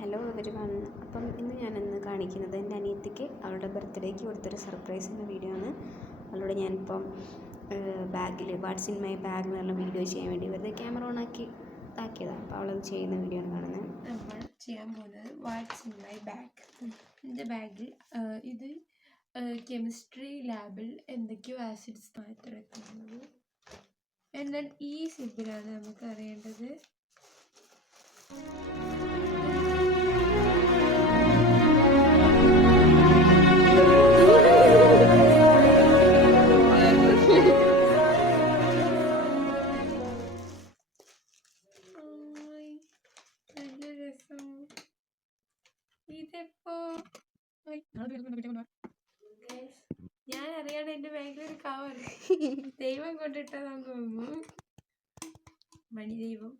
Hello everyone. അപ്പം ഞാനിന്ന് കാണിക്കുന്നത് എൻ്റെ അനിയത്തിക്ക് അവളുടെ ബർത്ത്ഡേക്ക് കൊടുത്തൊരു സർപ്രൈസിൻ്റെ വീഡിയോ ആണ്. അവളോട് ഞാനിപ്പം ബാഗിൽ വാട്ട്സ് ഇൻ മൈ ബാഗ് എന്നുള്ള വീഡിയോ ചെയ്യാൻ വേണ്ടി വെറുതെ ക്യാമറ ഓൺ ആക്കിയതാണ്. അപ്പോൾ അവളത് ചെയ്യുന്ന വീഡിയോ ആണ് കാണുന്നത്. നമ്മൾ ചെയ്യാൻ പോകുന്നത് വാട്ട്സ് ഇൻ മൈ ബാഗ്. എൻ്റെ ബാഗിൽ ഇത് കെമിസ്ട്രി ലാബിൽ എന്തൊക്കെയോ ആസിഡ്സ് മാറ്റിവെക്കുന്നത്. എന്നാൽ ഈ സിബിലാണ് നമുക്ക് അറിയേണ്ടത്. ഇതിപ്പോ ഞാൻ അറിയാണ്ട് എൻ്റെ ബാഗിലൊരു കവർ ദൈവം കൊണ്ടിട്ടതാന്ന് തോന്നുന്നു. മണി ദൈവം.